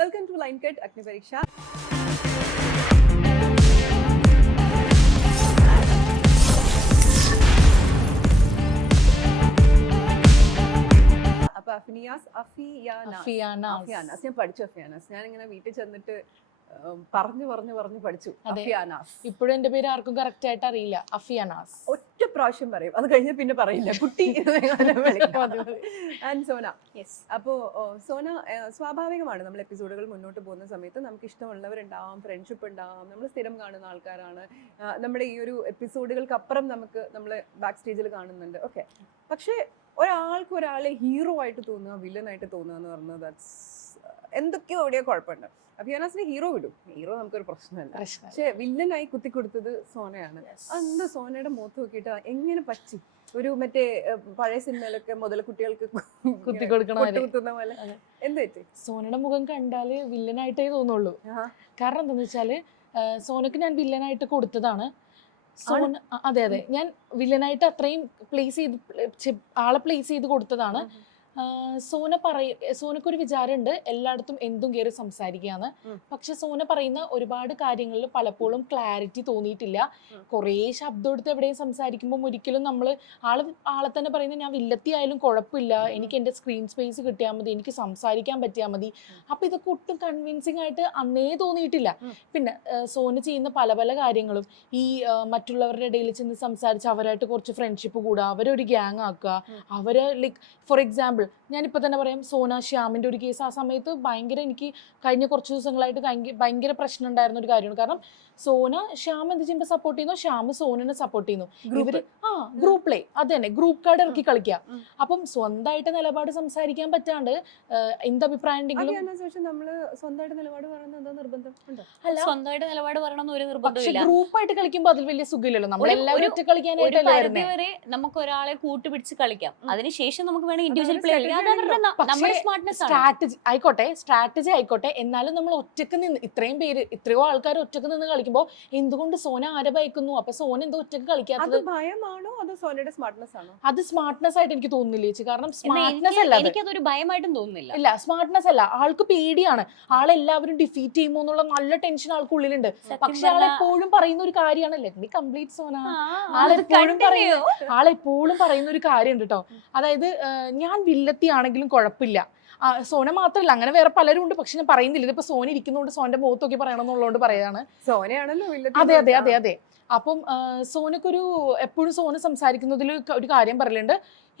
Welcome to line cut അഗ്നിപരീക്ഷ. അപ്പൊ അഫിയാനാസ് ഞാൻ പഠിച്ചു. അഫിയാനാസ് ഞാൻ ഇങ്ങനെ വീട്ടിൽ ചെന്നിട്ട് പറഞ്ഞു പഠിച്ചു. അഫിയാനാസ് ഇപ്പോഴും എന്റെ പേര് ആർക്കും കറക്റ്റ് ആയിട്ട് അറിയില്ല. അഫിയാനാസ് ഒറ്റ പ്രാവശ്യം പറയും, അത് കഴിഞ്ഞ പിന്നെ പറയില്ല. കുട്ടി ആൻഡ് സോന. അപ്പോ സോന, സ്വാഭാവികമാണ് നമ്മൾ എപ്പിസോഡുകൾ മുന്നോട്ട് പോകുന്ന സമയത്ത് നമുക്ക് ഇഷ്ടമുള്ളവരുണ്ടാവാം, ഫ്രണ്ട്ഷിപ്പ് ഉണ്ടാവാം, നമ്മൾ സ്ഥിരം കാണുന്ന ആൾക്കാരാണ്. നമ്മുടെ ഈ ഒരു എപ്പിസോഡുകൾക്ക് അപ്പുറം നമ്മൾ ബാക്ക് സ്റ്റേജിൽ കാണുന്നുണ്ട്. ഓക്കെ, പക്ഷെ ഒരാൾക്ക് ഒരാളെ ഹീറോ ആയിട്ട് തോന്നുക, വില്ലനായിട്ട് തോന്നുക എന്ന് പറഞ്ഞത് എന്തൊക്കെയോ എവിടെയോ കുഴപ്പമുണ്ട്. അഫിയാനാസിനെ ഹീറോ വിടും, ഹീറോ നമുക്കൊരു പ്രശ്നമല്ല. പക്ഷെ വില്ലനായി കുത്തിക്കൊടുത്തത് സോനയാണ്. അന്ന് സോനയുടെ മുഖത്ത് നോക്കിയിട്ട് എങ്ങനെ പറ്റി? ഒരു മറ്റേ പഴയ സിനിമയിലൊക്കെ മുതല കുട്ടികൾക്ക് കുത്തിക്കൊടുക്കുന്ന പോലെ എന്ത് പറ്റി? സോനയുടെ മുഖം കണ്ടാല് വില്ലനായിട്ടേ തോന്നുള്ളൂ. കാരണം എന്താന്ന് വെച്ചാല് സോനക്ക് ഞാൻ വില്ലനായിട്ട് കൊടുത്തതാണ്. അതെ, ഞാൻ വില്ലനായിട്ട് അത്രയും ആളെ പ്ലേസ് ചെയ്ത് കൊടുത്തതാണ്. സോനക്കൊരു വിചാരമുണ്ട് എല്ലായിടത്തും എന്തും കയറി സംസാരിക്കാന്ന്. പക്ഷെ സോന പറയുന്ന ഒരുപാട് കാര്യങ്ങളിൽ പലപ്പോഴും ക്ലാരിറ്റി തോന്നിയിട്ടില്ല. കുറേ ശബ്ദം എടുത്ത് എവിടെയും സംസാരിക്കുമ്പോൾ ഒരിക്കലും ആളെ തന്നെ പറയുന്നത് ഞാൻ വില്ലത്തി ആയാലും കുഴപ്പമില്ല, എനിക്ക് എൻ്റെ സ്ക്രീൻ സ്പേസ് കിട്ടിയാൽ മതി, എനിക്ക് സംസാരിക്കാൻ പറ്റിയാൽ മതി. അപ്പൊ ഇതൊക്കെ ഒട്ടും കൺവിൻസിങ് ആയിട്ട് അന്നേ തോന്നിയിട്ടില്ല. പിന്നെ സോന ചെയ്യുന്ന പല പല കാര്യങ്ങളും ഈ മറ്റുള്ളവരുടെ ഇടയിൽ ചെന്ന് സംസാരിച്ച് അവരായിട്ട് കുറച്ച് ഫ്രണ്ട്ഷിപ്പ് കൂടുക, അവരൊരു ഗ്യാങ് ആക്കുക, അവര് ലൈക്ക് ഫോർ എക്സാമ്പിൾ ഞാനിപ്പോൾ തന്നെ പറയാം, സോന ശ്യാമിൻ്റെ ഒരു കേസ്. ആ സമയത്ത് ഭയങ്കര എനിക്ക് കഴിഞ്ഞ കുറച്ച് ദിവസങ്ങളായിട്ട് ഭയങ്കര പ്രശ്നം ഉണ്ടായിരുന്ന ഒരു കാര്യമാണ്. കാരണം സോന ശ്യാം എന്ത് ചെയ്യുമ്പോൾ സപ്പോർട്ട് ചെയ്യുന്നു, ശ്യാം സോനനെ സപ്പോർട്ട് ചെയ്യുന്നു. ഇവര് ഗ്രൂപ്പ് പ്ലേ, അത് തന്നെ ഗ്രൂപ്പ് കാർഡ് ഇറക്കി കളിക്കുക. അപ്പം സ്വന്തമായിട്ട് നിലപാട് സംസാരിക്കാൻ പറ്റാണ്ട് എന്തഭിപ്രായം ഉണ്ടെങ്കിലും സ്വന്തമായിട്ട് നിലപാട് പറയണമെന്ന് ഒരു നിർബന്ധമില്ല. ഗ്രൂപ്പായിട്ട് കളിക്കുമ്പോൾ അതിൽ വലിയ സുഖമില്ലല്ലോ. നമ്മളെല്ലാവരും ഒറ്റ കളിക്കാനായിട്ട് വരെ നമുക്ക് ഒരാളെ കൂട്ടുപിടിച്ച് കളിക്കാം, അതിനുശേഷം നമുക്ക് വേണമെങ്കിൽ ഇൻഡിവിജ്വൽ പ്ലേ സ്ട്രാറ്റജി ആയിക്കോട്ടെ. എന്നാലും നമ്മൾ ഒറ്റക്ക് നിന്ന് ഇത്രയോ ആൾക്കാർ ഒറ്റക്ക് നിന്ന് കളിക്കുമ്പോൾ എന്തുകൊണ്ട് സോന ആരെ ഭയക്കുന്നു? അപ്പൊ സോന എന്തോ ഒറ്റക്ക് കളിക്കാത്തത് ഭയമാണോ അതോ സോനയുടെ സ്മാർട്ട്നെസ് ആണോ? അത് സ്മാർട്ട്നെസ് ആയിട്ട് എനിക്ക് തോന്നുന്നില്ല ചേച്ചി. കാരണം സ്മാർട്ട്നെസ് അല്ല, എനിക്കതൊരു ഭയമായിട്ടും തോന്നുന്നില്ല. ഇല്ല, സ്മാർട്ട്നെസ് അല്ല. ആൾക്ക് പേടിയാണ്, ആളെല്ലാവരും ഡിഫീറ്റ് ചെയ്യുമോ എന്നുള്ള നല്ല ടെൻഷൻ ആൾക്കുള്ളിലുണ്ട്. പക്ഷെ ആളെപ്പോഴും പറയുന്ന ഒരു കാര്യമാണ്, ലെറ്റ് മീ കംപ്ലീറ്റ് സോന. ആളെപ്പോഴും പറയുന്ന ഒരു കാര്യമുണ്ട് കേട്ടോ. അതായത് ഞാൻ വില്ലത്തി ആണെങ്കിലും കുഴപ്പമില്ല. സോന മാത്രമല്ല, അങ്ങനെ വേറെ പലരും ഉണ്ട്. പക്ഷെ ഞാൻ പറയുന്നില്ല, ഇതിപ്പോ സോന ഇരിക്കുന്നതുകൊണ്ട് സോന്റെ മുഖത്തൊക്കെ പറയണമെന്നുള്ളതുകൊണ്ട് പറയാണ്. സോനയാണല്ലോ. അതെ. അപ്പം എപ്പോഴും സോന സംസാരിക്കുന്നതിൽ ഒരു കാര്യം പറയലുണ്ട്,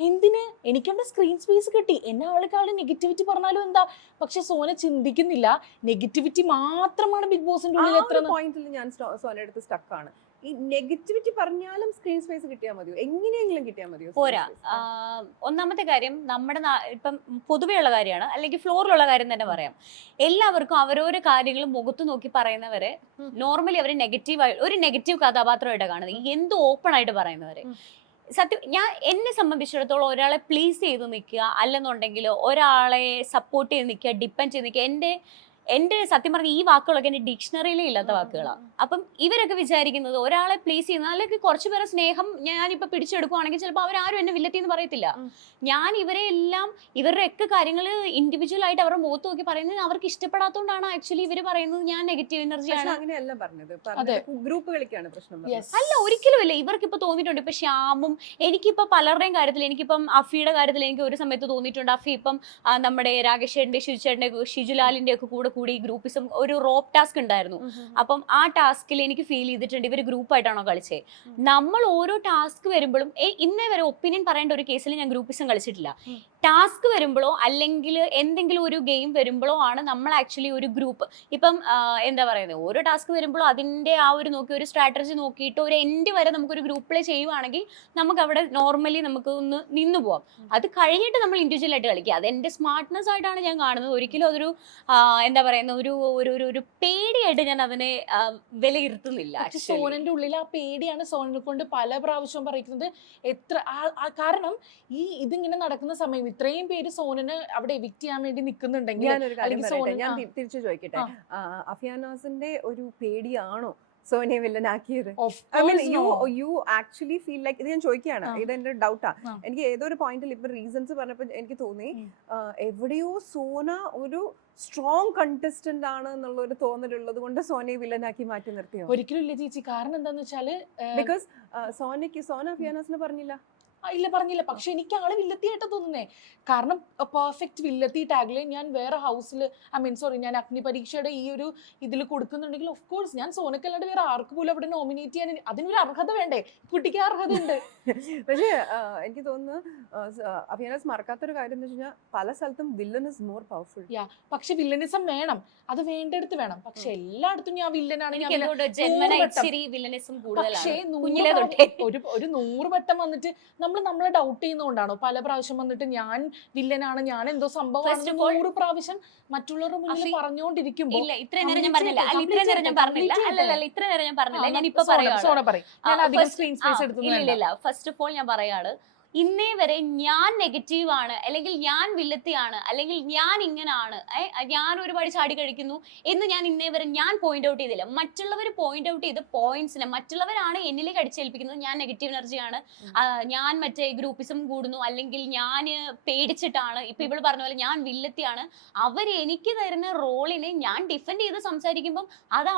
എന്തിന് എനിക്കവിടെ സ്ക്രീൻ സ്പേസ് കിട്ടി, എന്നെ ആൾക്കാൾ നെഗറ്റിവിറ്റി പറഞ്ഞാലും എന്താ. പക്ഷെ സോന ചിന്തിക്കുന്നില്ല, നെഗറ്റിവിറ്റി മാത്രമാണ് ബിഗ് ബോസിന്റെ ഉള്ളിൽ. എത്ര പോയിന്റിൽ ഞാൻ സോനയുടെ അടുത്ത് സ്റ്റക്കാണ്. ഈ നെഗറ്റിവിറ്റി പറഞ്ഞാലും സ്ക്രീൻ സ്പേസ് കിട്ടിയാൽ മതിയോ? എങ്ങനെയെങ്കിലും കിട്ടിയാൽ മതിയോ? പോരാ. ഒന്നാമത്തെ കാര്യം, നമ്മുടെ ഇപ്പം പൊതുവെയുള്ള കാര്യമാണ്, അല്ലെങ്കിൽ ഫ്ലോറിലുള്ള കാര്യം തന്നെ പറയാം. എല്ലാവർക്കും അവരോരോ കാര്യങ്ങൾ മുഖത്ത് നോക്കി പറയുന്നവരെ നോർമലി അവർ ഒരു നെഗറ്റീവ് കഥാപാത്രമായിട്ട് കാണുന്നത്, എന്ത് ഓപ്പൺ ആയിട്ട് പറയുന്നവരെ. സത്യം, എന്നെ സംബന്ധിച്ചിടത്തോളം ഒരാളെ പ്ലീസ് ചെയ്ത് നിൽക്കുക, അല്ലെന്നുണ്ടെങ്കിൽ ഒരാളെ സപ്പോർട്ട് ചെയ്ത് നിൽക്കുക, ഡിപ്പെൻഡ് ചെയ്ത് നിൽക്കുക, എൻ്റെ സത്യം പറഞ്ഞ ഈ വാക്കുകളൊക്കെ എൻ്റെ ഡിക്ഷണറിയിലേ ഇല്ലാത്ത വാക്കുകളാണ്. അപ്പം ഇവരൊക്കെ വിചാരിക്കുന്നത് ഒരാളെ പ്ലീസ് ചെയ്യുന്ന, അല്ലെങ്കിൽ കുറച്ചു പേരെ സ്നേഹം ഞാനിപ്പോൾ പിടിച്ചെടുക്കുവാണെങ്കിൽ ചിലപ്പോൾ അവരാരും എന്നെ വില്ലത്തി എന്ന് പറയത്തില്ല. ഞാൻ ഇവരെ എല്ലാം ഇവരുടെ ഒക്കെ കാര്യങ്ങൾ ഇൻഡിവിജ്വൽ ആയിട്ട് അവരുടെ മുഖത്ത് നോക്കി പറയുന്നത് അവർക്ക് ഇഷ്ടപ്പെടാത്തതുകൊണ്ടാണ് ആക്ച്വലി ഇവർ പറയുന്നത് ഞാൻ നെഗറ്റീവ് എനർജിയാണ്. അല്ല, ഒരിക്കലും ഇല്ല. ഇവർക്ക് ഇപ്പൊ തോന്നിയിട്ടുണ്ട്. ഇപ്പൊ ശ്യാമും എനിക്കിപ്പോ പലരുടെയും കാര്യത്തിൽ, എനിക്കിപ്പം അഫിയുടെ കാര്യത്തിൽ എനിക്ക് ഒരു സമയത്ത് തോന്നിയിട്ടുണ്ട്, അഫി ഇപ്പം നമ്മുടെ രാകേഷേട്ടന്റെ, ഷിജുചേട്ടന്റെ, ഷിജുലാലിന്റെ ഒക്കെ കൂടി ഗ്രൂപ്പിസം ഒരു റോപ്പ് ടാസ്ക് ഉണ്ടായിരുന്നു. അപ്പം ആ ടാസ്കിൽ എനിക്ക് ഫീൽ ചെയ്തിട്ടുണ്ട് ഇവർ ഗ്രൂപ്പായിട്ടാണോ കളിച്ചേ. നമ്മൾ ഓരോ ടാസ്ക് വരുമ്പോഴും ഇന്നേ വരെ ഒപ്പീനിയൻ പറയേണ്ട ഒരു കേസിൽ ഞാൻ ഗ്രൂപ്പിസം കളിച്ചിട്ടില്ല. ടാസ്ക് വരുമ്പോഴോ അല്ലെങ്കിൽ എന്തെങ്കിലും ഒരു ഗെയിം വരുമ്പോഴോ ആണ് നമ്മൾ ആക്ച്വലി ഒരു ഗ്രൂപ്പ്, ഇപ്പം എന്താ പറയുന്നത്, ഓരോ ടാസ്ക് വരുമ്പോഴും അതിൻ്റെ ആ ഒരു ഒരു സ്ട്രാറ്റജി നോക്കിയിട്ട് ഒരു എൻഡ് വരെ നമുക്കൊരു ഗ്രൂപ്പ് പ്ലേ ചെയ്യുവാണെങ്കിൽ നമുക്ക് അവിടെ നോർമലി നമുക്ക് ഒന്ന് നിന്നു പോവാം. അത് കഴിഞ്ഞിട്ട് നമ്മൾ ഇൻഡിവിജ്വൽ ആയിട്ട് കളിക്കുക. അത് എൻ്റെ സ്മാർട്ട്നെസ് ആയിട്ടാണ് ഞാൻ കാണുന്നത്. ഒരിക്കലും അതൊരു എന്താ പറയുന്ന ഒരു പേടിയായിട്ട് ഞാൻ അതിനെ വിലയിരുത്തുന്നില്ല. സോനന്റെ ഉള്ളിൽ ആ പേടിയാണ് സോനനെ കൊണ്ട് പല പ്രാവശ്യം പറയുന്നത്. കാരണം ഇതിങ്ങനെ നടക്കുന്ന സമയം ഇത്രയും പേര് സോനനെ അവിടെ എവിക്ട് ചെയ്യാൻ വേണ്ടി നിൽക്കുന്നുണ്ടെങ്കിൽ ഞാൻ തിരിച്ചു ചോദിക്കട്ടെ, അഫിയാനാസിന്റെ ഒരു പേടിയാണോ സോനിയെ വില്ലനാക്കിയത്? Of I mean, course no. you actually feel like ഇത് ഞാൻ ചോദിക്കുകയാണ്, ഇത് എന്റെ ഡൗട്ടാ. ആ. എനിക്ക് ഏതോ ഒരു പോയിന്റിൽ ഇപ്പൊ റീസൺസ് പറഞ്ഞപ്പോൾ എനിക്ക് തോന്നി എവിടെയോ സോന ഒരു സ്ട്രോങ് കണ്ടസ്റ്റന്റ് ആണ് എന്നുള്ള ഒരു തോന്നലുള്ളത് കൊണ്ട് സോനയെ വില്ലനാക്കി മാറ്റി നിർത്തിയോ? ഒരിക്കലും ഇല്ല ചേച്ചി. കാരണം എന്താന്ന് വെച്ചാല് ബിക്കോസ് സോന ഫിയാനാസിനെ പറഞ്ഞില്ല. ഇല്ല പറഞ്ഞില്ല. പക്ഷെ എനിക്ക് ആള് വില്ലത്തിയായിട്ടാ തോന്നുന്നേ. കാരണം പെർഫെക്റ്റ് വില്ലത്തി ടാഗ്ലൈൻ ഞാൻ വേറെ ഹൗസിൽ ഞാൻ അഗ്നി പരീക്ഷയുടെ ഈ ഒരു ഇതിൽ കൊടുക്കുന്നുണ്ടെങ്കിൽ ഓഫ് കോഴ്സ് ഞാൻ സോനക്കല്ലാണ്ട് വേറെ ആർക്ക് പോലും അവിടെ നോമിനേറ്റ് ചെയ്യാൻ അതിനൊരു അർഹത വേണ്ടേ? കുട്ടിക്ക് അർഹത ഉണ്ട്. പക്ഷേ എനിക്ക് തോന്നുന്നു അഫിയാനാസ് മറക്കാത്തൊരു കാര്യം എന്ന് വെച്ച് കഴിഞ്ഞാൽ പല സ്ഥലത്തും വില്ലൻ ഇസ് മോർ പവർഫുൾ. പക്ഷെ വില്ലനിസം വേണം, അത് വേണ്ടടുത്ത് വേണം. പക്ഷെ എല്ലായിടത്തും ഞാൻ വില്ലനാണ്. പക്ഷേ ഒരു 100 വട്ടം വന്നിട്ട് നമ്മളെ ഡൗട്ട് ചെയ്യുന്നതുകൊണ്ടാണോ പല പ്രാവശ്യം വന്നിട്ട് ഞാൻ വില്ലനാണ്, ഞാൻ എന്തോ സംഭവം 100 പ്രാവശ്യം മറ്റുള്ളവരുടെ മുന്നിൽ പറഞ്ഞുകൊണ്ടിരിക്കുമ്പോൾ ഫസ്റ്റ് ഓഫ് ഓൾ ഞാൻ പറയാണ്, ഇന്നേ വരെ ഞാൻ നെഗറ്റീവ് ആണ്, അല്ലെങ്കിൽ ഞാൻ വില്ലത്തിയാണ്, അല്ലെങ്കിൽ ഞാൻ ഇങ്ങനാണ്, ഞാൻ ഒരുപാട് ചാടി കഴിക്കുന്നു എന്ന് ഞാൻ ഇന്നേ വരെ ഞാൻ പോയിന്റ് ഔട്ട് ചെയ്തില്ല. മറ്റുള്ളവർ പോയിന്റ് ഔട്ട് ചെയ്ത പോയിന്റ്സിനെ മറ്റുള്ളവരാണ് എന്നിലേക്ക് അടിച്ചേൽപ്പിക്കുന്നത്. ഞാൻ നെഗറ്റീവ് എനർജിയാണ്, ഞാൻ മറ്റേ ഗ്രൂപ്പിസം കൂടുന്നു, അല്ലെങ്കിൽ ഞാൻ പേടിച്ചിട്ടാണ്, ഇപ്പൊ ഇവള് പറഞ്ഞ പോലെ ഞാൻ വില്ലത്തിയാണ്. അവർ എനിക്ക് തരുന്ന റോളിനെ ഞാൻ ഡിഫെൻഡ് ചെയ്ത് സംസാരിക്കുമ്പോൾ അത്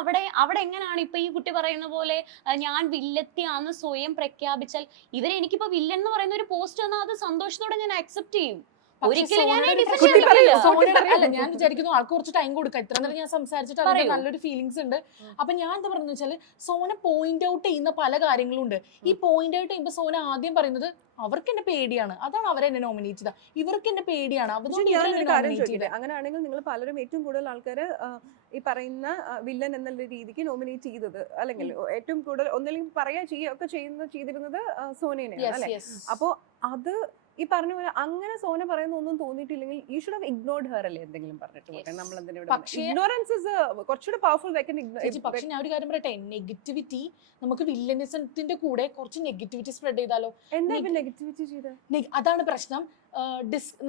അവിടെ എങ്ങനെയാണ് ഇപ്പൊ ഈ കുട്ടി പറയുന്ന പോലെ ഞാൻ വില്ലത്തിയാന്ന് സ്വയം പ്രഖ്യാപിച്ചാൽ ഇവരെ എനിക്കിപ്പോ വില്ലൻ എന്ന് പറയുന്ന പോസ്റ്റ് വന്നാൽ അത് സന്തോഷത്തോടെ ഞാൻ അക്സെപ്റ്റ് ചെയ്യും. ഒരിക്കലും ഞാൻ വിചാരിക്കുന്നു ആൾക്ക് കുറച്ച് ടൈം കൊടുക്കാം. ഇത്ര നേരം ഞാൻ സംസാരിച്ചിട്ട് അതിന് നല്ലൊരു ഫീലിങ്സ് ഉണ്ട്. അപ്പൊ ഞാൻ എന്താ പറയുന്നത് വെച്ചാല് സോന പോയിന്റ് ഔട്ട് ചെയ്യുന്ന പല കാര്യങ്ങളും ഉണ്ട്. ഈ പോയിന്റ് ഔട്ട് ചെയ്യുമ്പോൾ സോന ആദ്യം പറയുന്നത് അവർക്ക് എന്നെ പേടിയാണ്, അതാണ് അവരെ എന്നെ നോമിനേറ്റ് ചെയ്ത, ഇവർക്ക് എന്നെ പേടിയാണ്. അങ്ങനെയാണെങ്കിൽ നിങ്ങൾ പലരും ഏറ്റവും കൂടുതൽ ആൾക്കാര് ഈ പറയുന്ന വില്ലൻ എന്നുള്ള രീതിക്ക് നോമിനേറ്റ് ചെയ്തത്, അല്ലെങ്കിൽ ഏറ്റവും കൂടുതൽ ഒന്നില്ലെങ്കിൽ ചെയ്തിരുന്നത് സോനേനെയാണ് അല്ലെ? അപ്പോ അത് ഈ പറഞ്ഞ പോലെ അങ്ങനെ സോന പറയുന്ന ഒന്നും തോന്നിയിട്ടില്ലെങ്കിൽ you should have ignored her അല്ലേ എന്തെങ്കിലും പറഞ്ഞിട്ട്. നമ്മൾ ഇഗ്നോറൻസ് ഇസ് കുറച്ചുകൂടെ പവർഫുൾ. പക്ഷെ ഞാൻ ഒരു കാര്യം പറയട്ടെ, നെഗറ്റിവിറ്റി നമുക്ക് വില്ലനിസത്തിന്റെ കൂടെ കുറച്ച് നെഗറ്റിവിറ്റി സ്പ്രെഡ് ചെയ്താലോ? എന്താ നെഗറ്റിവിറ്റി ചെയ്ത? അതാണ് പ്രശ്നം.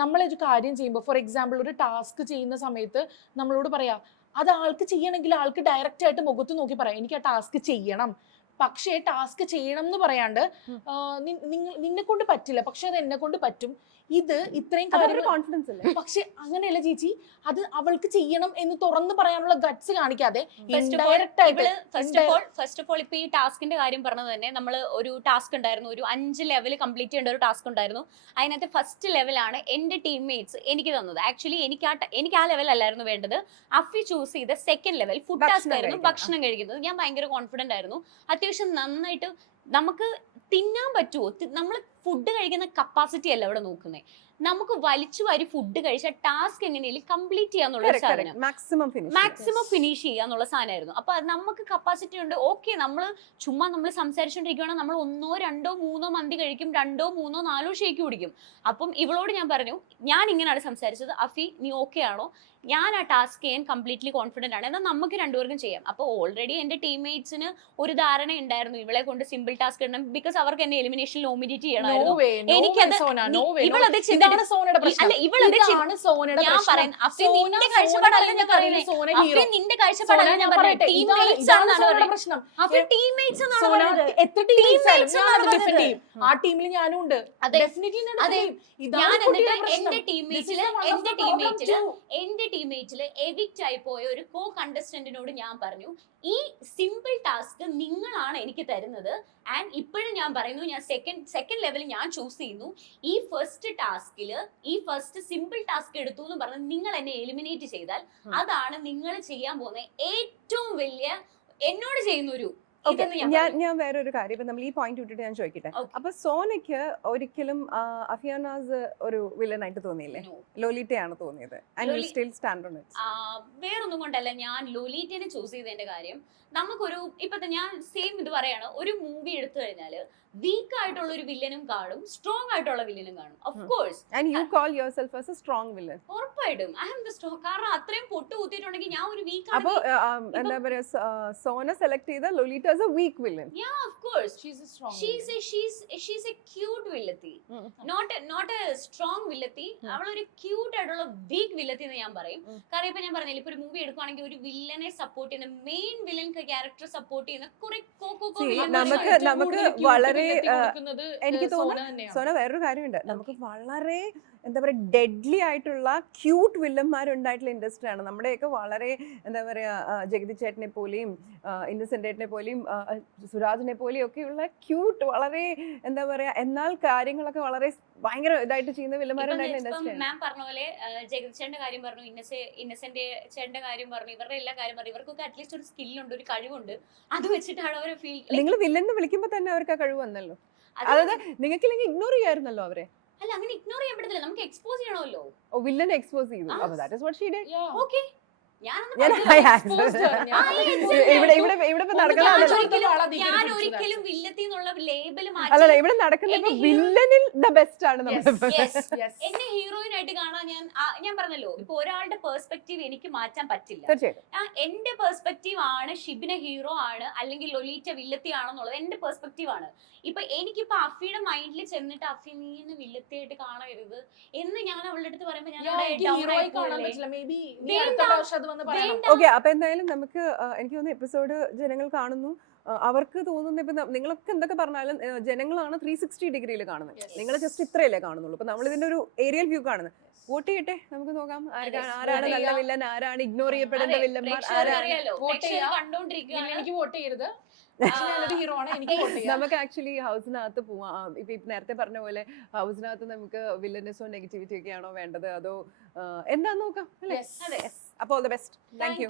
നമ്മളൊരു കാര്യം ചെയ്യുമ്പോൾ, ഫോർ എക്സാമ്പിൾ ഒരു ടാസ്ക് ചെയ്യുന്ന സമയത്ത് നമ്മളോട് പറയാ അത് ആൾക്ക് ചെയ്യണമെങ്കിൽ ആൾക്ക് ഡയറക്റ്റ് ആയിട്ട് മുഖത്ത് നോക്കി പറയാം എനിക്ക് ആ ടാസ്ക് ചെയ്യണം. പക്ഷേ ടാസ്ക് ചെയ്യണം എന്ന് പറയാണ്ട് നിന്നെ കൊണ്ട് പറ്റില്ല, പക്ഷെ അത് എന്നെ കൊണ്ട് പറ്റും, ഇത് ഇത്രയും കോൺഫിഡൻസ് അല്ലേ? പക്ഷെ അങ്ങനെയല്ല ചേച്ചി, അത് അവൾക്ക് ചെയ്യണം എന്ന് തുറന്ന് പറയാനുള്ള ഗട്സ് കാണിക്കാതെ ഇൻഡയറക്റ്റ് ആയിട്ട്. ഫസ്റ്റ് ഓഫ് ഓൾ ഇപ്പൊ ഈ ടാസ്കിന്റെ കാര്യം പറഞ്ഞത് തന്നെ, നമ്മൾ ഒരു ടാസ്ക് ഉണ്ടായിരുന്നു, ഒരു 5 ലെവൽ കംപ്ലീറ്റ് ചെയ്യേണ്ട ഒരു ടാസ്ക് ഉണ്ടായിരുന്നു. അതിനകത്ത് ഫസ്റ്റ് ലെവലാണ് എന്റെ ടീംമേറ്റ്സ് എനിക്ക് തന്നത്. ആക്ച്വലി എനിക്ക് ആ ലെവൽ അല്ലായിരുന്നു വേണ്ടത്. അഫി ചൂസ് ചെയ്ത സെക്കൻഡ് ലെവൽ ഫുഡ് ടാസ്ക് ആയിരുന്നു, ഭക്ഷണം കഴിക്കുന്നത്. ഞാൻ ഭയങ്കര കോൺഫിഡന്റ് ആയിരുന്നു, അത്യാവശ്യം നന്നായിട്ട് നമുക്ക് തിന്നാൻ പറ്റുമോ, നമ്മൾ ഫുഡ് കഴിക്കുന്ന കപ്പാസിറ്റി അല്ല ഇവിടെ നോക്കുന്നത്, നമുക്ക് വലിച്ചു വാരി ഫുഡ് കഴിച്ച ടാസ്ക് എങ്ങനെയും കംപ്ലീറ്റ് ചെയ്യാന്നുള്ള സാധനം, മാക്സിമം ഫിനിഷ് ചെയ്യാന്നുള്ള സാധനമായിരുന്നു. അപ്പൊ നമുക്ക് കപ്പാസിറ്റി ഉണ്ട്. ഓക്കെ, നമ്മൾ സംസാരിച്ചോണ്ടിരിക്കുകയാണെങ്കിൽ നമ്മൾ 1, 2, 3 മന്തി കഴിക്കും, 2, 3, 4 ഷേക്ക് കുടിക്കും. അപ്പം ഇവളോട് ഞാൻ പറഞ്ഞു, ഞാൻ ഇങ്ങനെയാണ് സംസാരിച്ചത്, അഫി നീ ഓക്കെ ആണോ, ഞാൻ ആ ടാസ്ക് ചെയ്യാൻ കംപ്ലീറ്റ്ലി കോൺഫിഡന്റ് ആണ്, എന്നാൽ നമുക്ക് രണ്ടുപേർക്കും ചെയ്യാം. അപ്പോൾ ഓൾറെഡി എന്റെ ടീംമേറ്റ്സിന് ഒരു ധാരണ ഉണ്ടായിരുന്നു ഇവളെ കൊണ്ട് സിമ്പിൾ ടാസ്ക് ഇടണം, ബിക്കോസ് അവർക്ക് എന്നെ എലിമിനേഷൻ നോമിനേറ്റ് ചെയ്യണമായിരുന്നു. എനിക്കത് ഇവളത് നിന്റെ കാഴ്ചപ്പാടല്ല ഞാൻ പറയുന്നത്, ടീംമേറ്റ്സ് ആണെന്നാണ് പറയുന്നത്. ആ ടീമിൽ ഞാനും ഉണ്ട്. എന്റെ ടീംമേറ്റില് എവിക്റ്റ് ആയി പോയ ഒരു കോ കണ്ടസ്റ്റന്റിനോട് ഞാൻ പറഞ്ഞു, ഈ സിമ്പിൾ ടാസ്ക് നിങ്ങളാണ് എനിക്ക് തരുന്നത്, ആൻഡ് ഇപ്പോഴും ഞാൻ പറയുന്നു, ഞാൻ സെക്കൻഡ് ലെവൽ ഞാൻ ചൂസ് ചെയ്യുന്നു. ഈ ഫസ്റ്റ് സിമ്പിൾ ടാസ്ക് എടുത്തു എന്ന് പറഞ്ഞ് നിങ്ങൾ എന്നെ എലിമിനേറ്റ് ചെയ്താൽ അതാണ് നിങ്ങൾ ചെയ്യാൻ പോകുന്ന ഏറ്റവും വലിയ എന്നോട് ചെയ്യുന്ന ഒരു. ഞാൻ വേറൊരു കാര്യം, ഇപ്പൊ നമ്മൾ ഈ പോയിന്റ് വിട്ടിട്ട് ഞാൻ ചോദിക്കട്ടെ. അപ്പൊ സോനയ്ക്ക് ഒരിക്കലും അഫിയാനാസ് ഒരു വില്ലനായിട്ട് തോന്നിയില്ലേ? ലോലിറ്റയാണ് തോന്നിയത്. വേറൊന്നും കൊണ്ടല്ല ഞാൻ ലോലിറ്റനെ ചൂസ് ചെയ്തതിന്റെ കാര്യം, നമുക്കൊരു ഇപ്പത്തെ ഞാൻ സെയിം ഇത് പറയാണ്, ഒരു മൂവി എടുത്തു കഴിഞ്ഞാല് വീക്ക് ആയിട്ടുള്ള ഒരു വില്ലനും കാണും, സ്ട്രോങ് ആയിട്ടുള്ള വില്ലനും കാണും. Of course and you call yourself as A strong villain. ഉറപ്പായിട്ടും ഐ ആം ദ സ്ട്രോങ്. കാരണം അത്രയും പൊട്ട് കുത്തിയിട്ടുണ്ടെങ്കിൽ ഞാൻ ഒരു വീക്ക് അപ്പൊ എന്താ പറയാ, സോന സെലക്ട് ചെയ്ത Lolita as a weak villain. Of course She's a strong she's a cute വില്ലത്തി, നോട്ട് എ സ്ട്രോങ് വില്ലത്തി. അവളൊരു ക്യൂട്ട് ആയിട്ടുള്ള വീക്ക് വില്ലത്തി എന്ന് ഞാൻ പറയും. കാരണം ഇപ്പൊ ഞാൻ പറഞ്ഞില്ല, ഇപ്പൊ ഒരു മൂവി എടുക്കുവാണെങ്കിൽ ഒരു വില്ലനെ സപ്പോർട്ട് ചെയ്യുന്ന, മെയിൻ വില്ലൻ ക്യാരക്ടർ സപ്പോർട്ട് ചെയ്യുന്ന കുറെ നമുക്ക് വളരെ കൊടുക്കുന്നത് എനിക്ക് തോന്നുന്നു സോന വേറൊരു കാര്യമുണ്ട്, നമുക്ക് വളരെ എന്താ പറയുക ഡെഡ്ലി ആയിട്ടുള്ള ക്യൂട്ട് വില്ലന്മാരുണ്ടായിട്ടുള്ള ഇൻഡസ്ട്രിയാണ് നമ്മുടെയൊക്കെ. വളരെ എന്താ പറയുക, ജഗതി ചേട്ടനെ പോലെയും ഇന്നസെന്റ് ഏട്ടനെ പോലെയും സുരാജിനെ പോലെയും ഒക്കെയുള്ള ക്യൂട്ട്, വളരെ എന്താ പറയാ, എന്നാൽ കാര്യങ്ങളൊക്കെ വളരെ ഭയങ്കര ഇതായിട്ട് ചെയ്യുന്ന വില്ലന്മാരുണ്ടായിട്ടുള്ള ഇൻഡസ്ട്രിയാണ്. മാം പറഞ്ഞ പോലെ ജഗതി ചേട്ടന്റെ കാര്യം പറഞ്ഞു, ഇന്നസെന്റ് ചേട്ടന്റെ കാര്യം പറഞ്ഞു, ഇവരുടെ എല്ലാ കാര്യം പറഞ്ഞു. ഇവർക്കൊക്കെ അറ്റ്ലീസ്റ്റ് ഒരു സ്കില്ലുണ്ട്, ഒരു കഴിവുണ്ട്. അത് വെച്ചിട്ടാണ് അവർ ഫീൽ. നിങ്ങൾ വില്ലൻ എന്ന് വിളിക്കുമ്പോൾ തന്നെ അവർക്ക് ആ കഴിവ് വന്നല്ലോ. അതായത് നിങ്ങൾക്കില്ലെങ്കിൽ ഇഗ്നോർ ചെയ്യായിരുന്നല്ലോ അവരെ. അല്ല, അങ്ങനെ ഇഗ്നോർ ചെയ്യാൻ പറ്റത്തില്ല, നമുക്ക് എക്സ്പോസ് ചെയ്യണമല്ലോ. ഓ, വില്ലനെ എക്സ്പോസ് ചെയ്തു. അപ്പോൾ that is what she did. Okay, ഞാൻ ഒരിക്കലും വില്ലത്തി എന്നുള്ള ലേബൽ അല്ലല്ല, ഇവിടെ നടക്കുന്ന വില്ലനിൽ ദ ബെസ്റ്റ് ആണ് നമ്മൾ. എന്നെ ഹീറോയിൻ ആയിട്ട് കാണാൻ ഞാൻ പറഞ്ഞല്ലോ, ഇപ്പൊ ഒരാളുടെ പെർസ്പെക്റ്റീവ് എനിക്ക് മാറ്റാൻ പറ്റില്ല. തീർച്ചയായിട്ടും എന്റെ പെർസ്പെക്റ്റീവ് ആണ് ഷിബിന ഹീറോ ആണ് അല്ലെങ്കിൽ ലൊലീറ്റ വില്ലത്തി ആണെന്നുള്ളത് എന്റെ പെർസ്പെക്റ്റീവ് ആണ്. ഇപ്പൊ എനിക്കിപ്പോ അഫിയുടെ മൈൻഡിൽ ചെന്നിട്ട് അഫി നീ എന്നെ വില്ലത്തിയായിട്ട് കാണരുത് എന്ന് ഞാൻ അവളുടെ അടുത്ത് പറയുമ്പോ ഞാൻ ഓക്കെ. അപ്പൊ എന്തായാലും നമുക്ക് എനിക്ക് തോന്നുന്നു എപ്പിസോഡ് ജനങ്ങൾ കാണുന്നു. അവർക്ക് തോന്നുന്നു ഇപ്പൊ നിങ്ങളൊക്കെ എന്തൊക്കെ പറഞ്ഞാലും ജനങ്ങളാണ് 360 ഡിഗ്രിയിൽ കാണുന്നത്. നിങ്ങൾ ജസ്റ്റ് ഇത്രയല്ലേ കാണുന്നുള്ളൂ. ഇപ്പൊ നമ്മൾ ഇതിന്റെ ഒരു ഏരിയൽ വ്യൂ കാണുന്നത്. വോട്ട് ചെയ്യട്ടെ, നമുക്ക് നോക്കാം ആരാണ് നല്ല വില്ലൻ, ആരാണ് ഇഗ്നോർ ചെയ്യപ്പെടേണ്ട വില്ലന്മാർ, എനിക്ക് വോട്ട് ചെയ്യരുത്. നമുക്ക് ആക്ച്വലി ഹൗസിനകത്ത് പോവാം. ഇപ്പൊ നേരത്തെ പറഞ്ഞ പോലെ ഹൗസിനകത്ത് നമുക്ക് വില്ലനസോ നെഗറ്റിവിറ്റി ഒക്കെ ആണോ വേണ്ടത്, അതോ എന്താന്ന് നോക്കാം അല്ലേ? അപ്പോൾ all the best. Thank you.